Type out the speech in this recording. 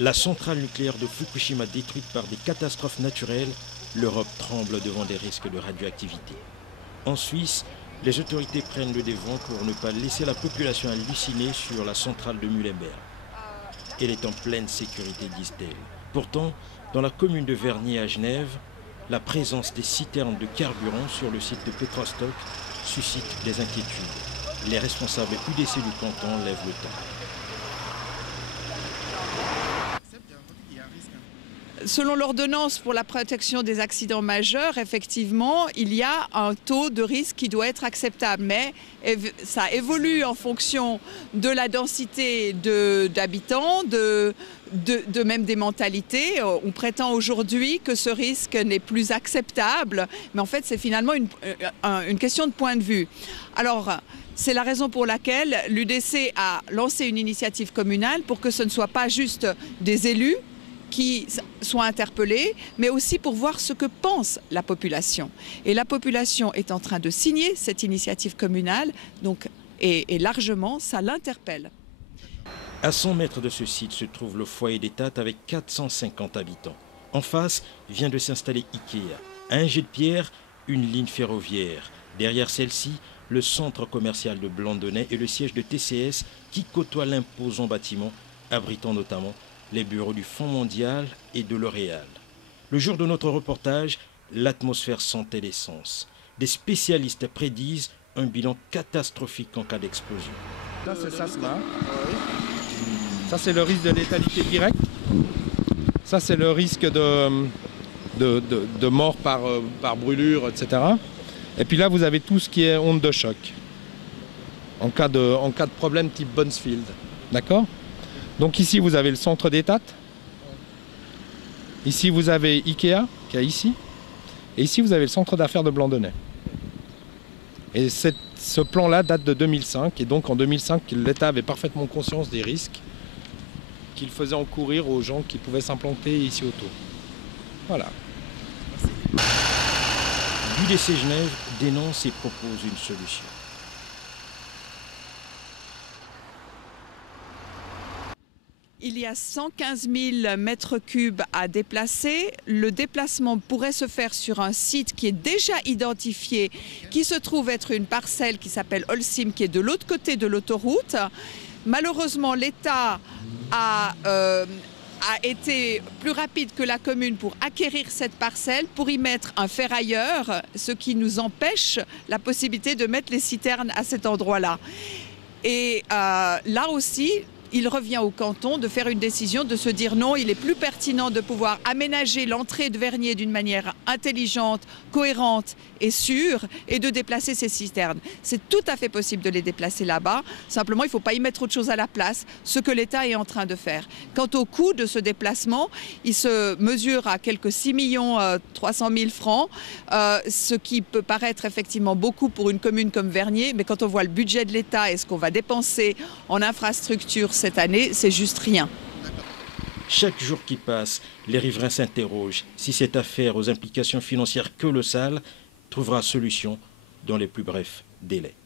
La centrale nucléaire de Fukushima détruite par des catastrophes naturelles, l'Europe tremble devant des risques de radioactivité. En Suisse, les autorités prennent le devant pour ne pas laisser la population halluciner sur la centrale de Mühlenberg. Elle est en pleine sécurité, disent-elles. Pourtant, dans la commune de Vernier à Genève, la présence des citernes de carburant sur le site de Petrostok suscite des inquiétudes. Les responsables UDC du canton lèvent le ton. Selon l'ordonnance pour la protection des accidents majeurs, effectivement, il y a un taux de risque qui doit être acceptable. Mais ça évolue en fonction de la densité d'habitants, de même des mentalités. On prétend aujourd'hui que ce risque n'est plus acceptable, mais en fait, c'est finalement une question de point de vue. Alors, c'est la raison pour laquelle l'UDC a lancé une initiative communale pour que ce ne soit pas juste des élus qui soient interpellés, mais aussi pour voir ce que pense la population. Et la population est en train de signer cette initiative communale, donc, et largement, ça l'interpelle. À 100 mètres de ce site se trouve le foyer des Tattes avec 450 habitants. En face vient de s'installer Ikea. À un jet de pierre, une ligne ferroviaire. Derrière celle-ci, le centre commercial de Blandonnay et le siège de TCS qui côtoie l'imposant bâtiment, abritant notamment les bureaux du Fonds mondial et de L'Oréal. Le jour de notre reportage, l'atmosphère sentait l'essence. Des spécialistes prédisent un bilan catastrophique en cas d'explosion. Là, c'est ça, là. Ça, c'est le risque de létalité directe. Ça, c'est le risque de mort par brûlure, etc. Et puis là, vous avez tout ce qui est onde de choc. En cas de problème type Bonsfield. D'accord ? Donc ici, vous avez le centre des Tattes. Ici, vous avez Ikea, qui est ici. Et ici, vous avez le centre d'affaires de Blandonnay. Et ce plan-là date de 2005. Et donc, en 2005, l'État avait parfaitement conscience des risques qu'il faisait encourir aux gens qui pouvaient s'implanter ici autour. Voilà. L'UDC Genève dénonce et propose une solution. Il y a 115 000 mètres cubes à déplacer. Le déplacement pourrait se faire sur un site qui est déjà identifié, qui se trouve être une parcelle qui s'appelle Holcim, qui est de l'autre côté de l'autoroute. Malheureusement, l'État a été plus rapide que la commune pour acquérir cette parcelle, pour y mettre un ferrailleur, ce qui nous empêche la possibilité de mettre les citernes à cet endroit-là. Et là aussi, il revient au canton de faire une décision, de se dire non, il est plus pertinent de pouvoir aménager l'entrée de Vernier d'une manière intelligente, cohérente et sûre, et de déplacer ces citernes. C'est tout à fait possible de les déplacer là-bas, simplement il ne faut pas y mettre autre chose à la place, ce que l'État est en train de faire. Quant au coût de ce déplacement, il se mesure à quelques 6 300 000 francs, ce qui peut paraître effectivement beaucoup pour une commune comme Vernier, mais quand on voit le budget de l'État et ce qu'on va dépenser en infrastructure cette année, c'est juste rien. Chaque jour qui passe, les riverains s'interrogent si cette affaire aux implications financières colossales trouvera solution dans les plus brefs délais.